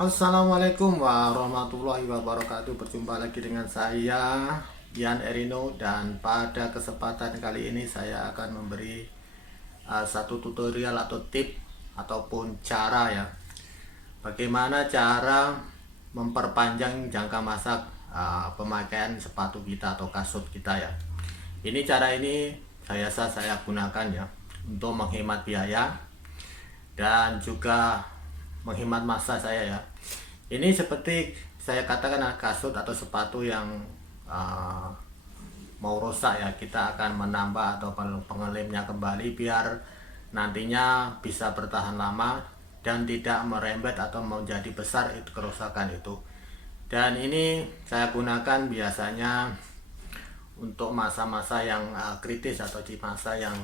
Assalamualaikum warahmatullahi wabarakatuh. Berjumpa lagi dengan saya Yan Erino, dan pada kesempatan kali ini saya akan memberi satu tutorial atau tip ataupun cara ya, bagaimana cara memperpanjang jangka masa pemakaian sepatu kita atau kasut kita ya. Ini cara ini saya gunakan ya untuk menghemat biaya dan juga menghemat masa saya ya. Ini seperti saya katakan kasut atau sepatu yang uh, mau rusak ya, kita akan menambah atau pengelimnya kembali biar nantinya bisa bertahan lama dan tidak merembet atau menjadi besar itu kerusakan itu. Dan ini saya gunakan biasanya untuk masa-masa yang kritis atau di masa yang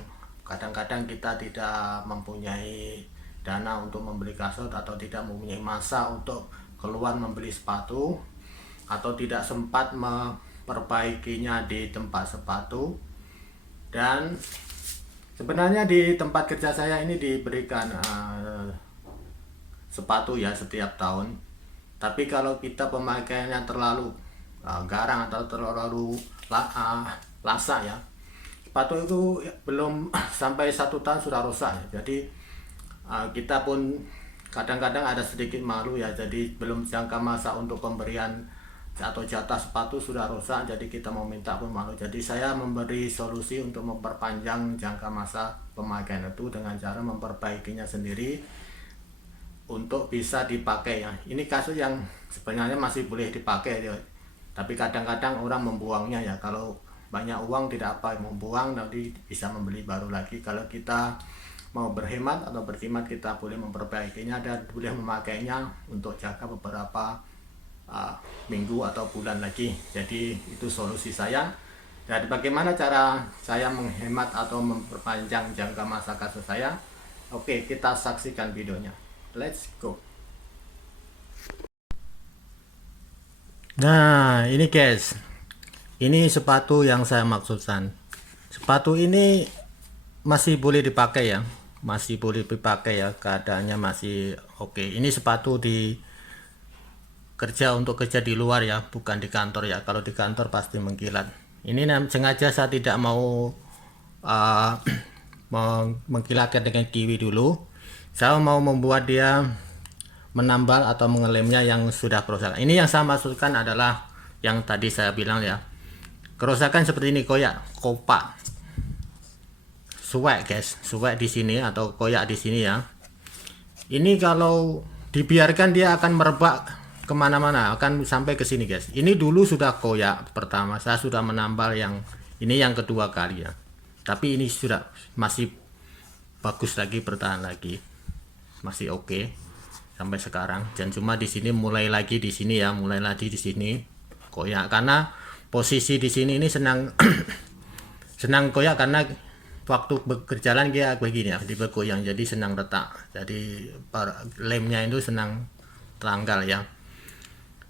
kadang-kadang kita tidak mempunyai dana untuk membeli kasut atau tidak mempunyai masa untuk keluar membeli sepatu atau tidak sempat memperbaikinya di tempat sepatu. Dan sebenarnya di tempat kerja saya ini diberikan sepatu ya setiap tahun, tapi kalau kita pemakaiannya terlalu garang atau terlalu lasa ya, sepatu itu belum sampai 1 tahun sudah rusak ya. Jadi kita pun kadang-kadang ada sedikit malu ya, jadi belum jangka masa untuk pemberian atau jatah sepatu sudah rusak, jadi kita mau minta pun malu. Jadi saya memberi solusi untuk memperpanjang jangka masa pemakaian itu dengan cara memperbaikinya sendiri untuk bisa dipakai ya. Ini kasus yang sebenarnya masih boleh dipakai ya, tapi kadang-kadang orang membuangnya ya. Kalau banyak uang tidak apa membuang, nanti bisa membeli baru lagi. Kalau kita mau berhemat atau berjimat, kita boleh memperbaikinya dan boleh memakainya untuk jangka beberapa minggu atau bulan lagi. Jadi itu solusi saya. Dan bagaimana cara saya menghemat atau memperpanjang jangka masa kasut saya? Oke, kita saksikan videonya. Let's go. Nah, ini guys, ini sepatu yang saya maksudkan. Sepatu ini masih boleh dipakai ya, masih boleh dipakai ya, keadaannya masih oke. Ini sepatu di untuk kerja di luar ya, bukan di kantor ya. Kalau di kantor pasti mengkilat. Ini sengaja saya tidak mau uh, mengkilatkan dengan kiwi dulu. Saya mau membuat dia menambal atau mengelemnya yang sudah kerusakan. Ini yang saya maksudkan adalah yang tadi saya bilang ya, kerusakan seperti ini, koyak, kopak, suwek guys, suwek di sini atau koyak di sini ya. Ini kalau dibiarkan dia akan merebak kemana-mana, akan sampai ke sini guys. Ini dulu sudah koyak pertama, saya sudah menambal yang ini yang kedua kali ya. Tapi ini sudah masih bagus lagi, bertahan lagi, masih oke sampai sekarang. Dan cuma di sini mulai lagi di sini ya, mulai lagi di sini koyak karena posisi di sini ini senang senang koyak karena waktu berjalan dia begini ya, dibergoyang, jadi senang retak, jadi lemnya itu senang teranggal ya.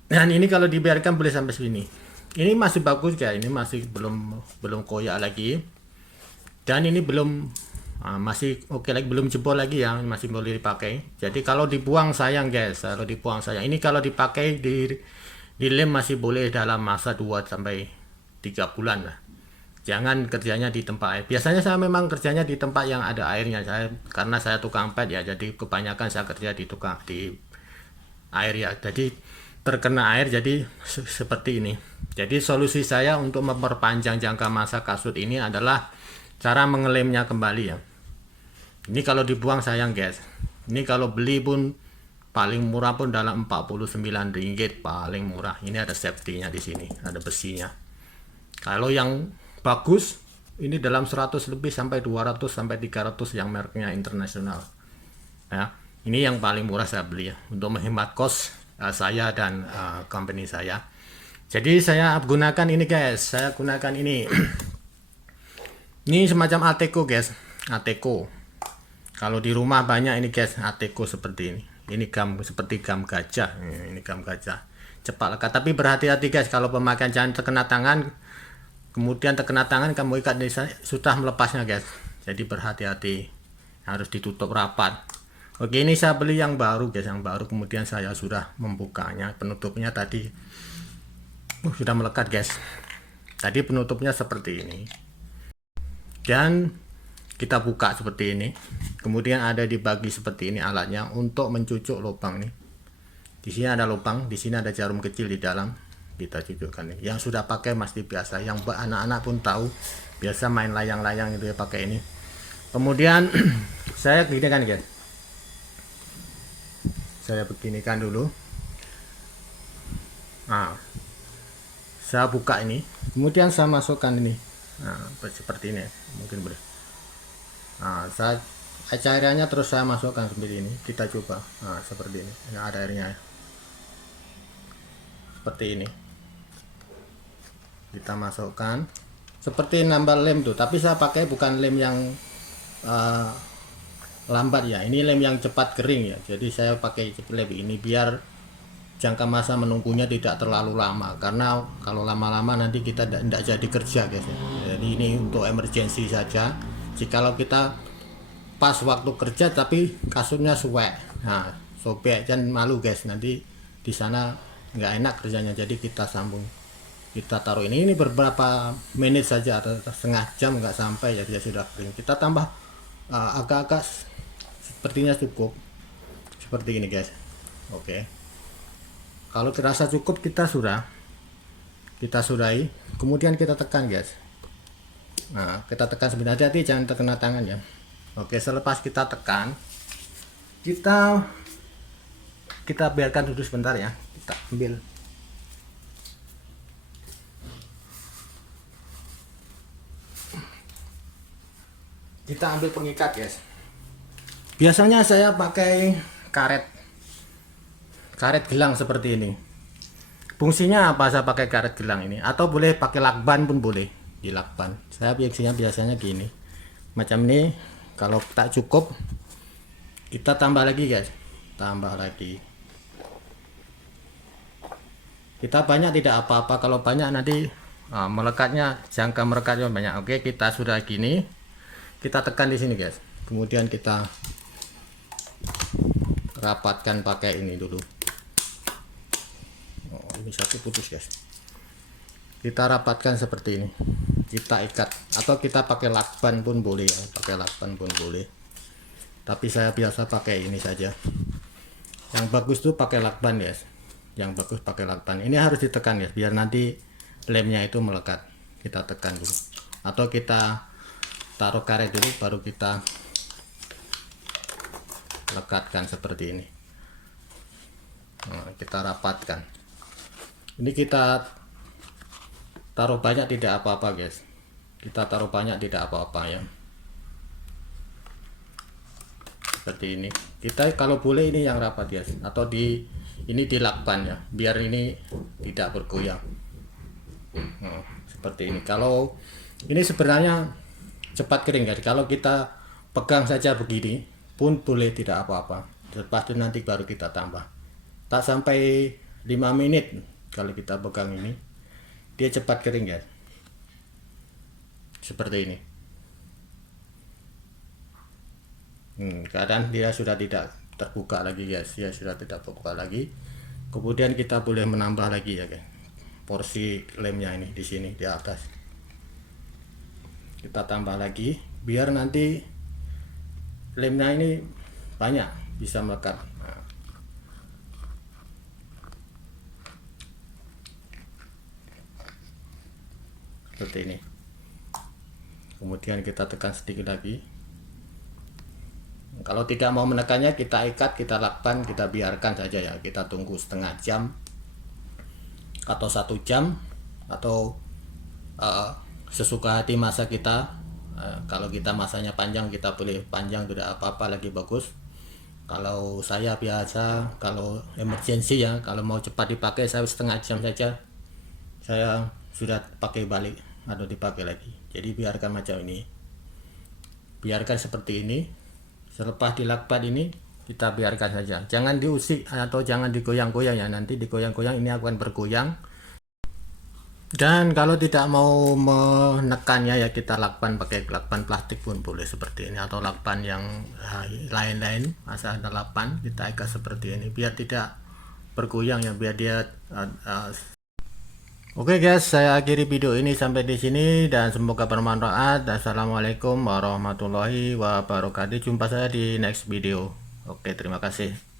Dan ini kalau dibiarkan boleh sampai sini. Ini masih bagus ya, ini masih belum koyak lagi. Dan ini belum masih oke lagi, belum jebol lagi ya, masih boleh dipakai. Jadi kalau dibuang sayang guys, kalau dibuang sayang. Ini kalau dipakai di lem masih boleh dalam masa 2 sampai 3 bulan lah. Jangan kerjanya di tempat air. Biasanya saya memang kerjanya di tempat yang ada airnya, karena saya tukang pet ya, jadi kebanyakan saya kerja di air ya. Jadi terkena air, jadi seperti ini. Jadi solusi saya untuk memperpanjang jangka masa kasut ini adalah cara mengelemnya kembali ya. Ini kalau dibuang sayang guys. Ini kalau beli pun paling murah pun dalam 49 ringgit paling murah. Ini ada safety-nya di sini, ada besinya. Kalau yang bagus ini dalam 100 lebih sampai 200 sampai 300 yang mereknya internasional. Ya, ini yang paling murah saya beli ya, untuk menghemat kos saya dan company saya. Jadi saya gunakan ini guys, saya gunakan ini. Ini semacam Ateco guys, Ateco. Kalau di rumah banyak ini guys, Ateco seperti ini. Ini gam seperti gam gajah, ini gam gajah. Cepat lekat, tapi berhati-hati guys, kalau pemakaian jangan terkena tangan. Kemudian terkena tangan kamu ikat sudah melepasnya guys. Jadi berhati-hati, harus ditutup rapat. Oke, ini saya beli yang baru guys, yang baru. Kemudian saya sudah membukanya, penutupnya tadi sudah melekat guys. Tadi penutupnya seperti ini, dan kita buka seperti ini. Kemudian ada dibagi seperti ini alatnya untuk mencucuk lubang nih. Di sini ada lubang, di sini ada jarum kecil di dalam. Kita cucukkan nih. Yang sudah pakai pasti biasa, yang anak-anak pun tahu, biasa main layang-layang itu ya pakai ini. Kemudian saya gini kan guys, saya beginikan dulu. Nah, saya buka ini, kemudian saya masukkan ini. Nah, seperti ini mungkin boleh. Nah, saya cairannya terus saya masukkan seperti ini. Kita coba. Nah, seperti ini. Ini ada airnya. Seperti ini. Kita masukkan. Seperti nambah lem tuh, tapi saya pakai bukan lem yang lambat ya. Ini lem yang cepat kering ya. Jadi saya pakai lem ini biar jangka masa menunggunya tidak terlalu lama, karena kalau lama-lama nanti kita tidak jadi kerja guys ya. Jadi ini untuk emergency saja. Jikalau kita pas waktu kerja tapi kasurnya suwek, nah sobek dan malu guys, nanti di sana nggak enak kerjanya. Jadi kita sambung, kita taruh ini beberapa menit saja atau setengah jam, nggak sampai ya dia sudah kering. Kita tambah agak-agak, sepertinya cukup seperti ini guys. Oke, kalau terasa cukup kita sudahi, kemudian kita tekan guys. Nah, kita tekan sebentar, hati jangan terkena tangan ya. Oke, selepas kita tekan, kita biarkan dulu sebentar ya. Kita ambil. Kita ambil pengikat guys. Biasanya saya pakai karet gelang seperti ini. Fungsinya apa saya pakai karet gelang ini? Atau boleh pakai lakban pun boleh. Di lakban saya biasanya gini, macam ini. Kalau tak cukup kita tambah lagi guys, tambah lagi. Kita banyak tidak apa-apa, kalau banyak nanti melekatnya, jangka melekatnya banyak. Oke, kita sudah gini, kita tekan di sini guys, kemudian kita rapatkan pakai ini dulu. Oh, ini satu putus guys. Kita rapatkan seperti ini, kita ikat, atau kita pakai lakban pun boleh ya, pakai lakban pun boleh. Tapi saya biasa pakai ini saja. Yang bagus tuh pakai lakban guys, yang bagus pakai lakban. Ini harus ditekan guys, biar nanti lemnya itu melekat. Kita tekan dulu, atau kita taruh karet dulu, baru kita lekatkan seperti ini. Nah, kita rapatkan. Ini kita taruh banyak tidak apa-apa guys, kita taruh banyak tidak apa-apa ya, seperti ini. Kita kalau boleh ini yang rapat guys, atau ini di lakban ya, biar ini tidak bergoyang. Nah, seperti ini. Kalau ini sebenarnya cepat kering guys, kalau kita pegang saja begini pun boleh, tidak apa-apa. Lepas itu nanti baru kita tambah. Tak sampai 5 menit kalau kita pegang ini, dia cepat kering guys, seperti ini. Keadaan dia sudah tidak terbuka lagi guys, dia sudah tidak terbuka lagi. Kemudian kita boleh menambah lagi ya guys, porsi lemnya ini di sini di atas. Kita tambah lagi biar nanti lemnya ini banyak bisa melekat. Nah, seperti ini. Kemudian kita tekan sedikit lagi. Kalau tidak mau menekannya, kita ikat, kita lakban, kita biarkan saja ya. Kita tunggu setengah jam atau 1 jam, atau sesuka hati masa kita. Kalau kita masanya panjang, kita boleh panjang, tidak apa-apa, lagi bagus. Kalau saya biasa, kalau emergency ya, kalau mau cepat dipakai, saya setengah jam saja saya sudah pakai balik atau dipakai lagi. Jadi biarkan macam ini, biarkan seperti ini. Selepas dilakban ini kita biarkan saja, jangan diusik atau jangan digoyang-goyang ya, nanti digoyang-goyang ini akan bergoyang. Dan kalau tidak mau menekannya ya kita lakban pakai lakban plastik pun boleh seperti ini, atau lakban yang lain-lain. Asal ada lakban kita ikat seperti ini biar tidak bergoyang ya, biar dia Oke guys, saya akhiri video ini sampai di sini dan semoga bermanfaat. Assalamualaikum warahmatullahi wabarakatuh. Jumpa saya di next video. Oke, terima kasih.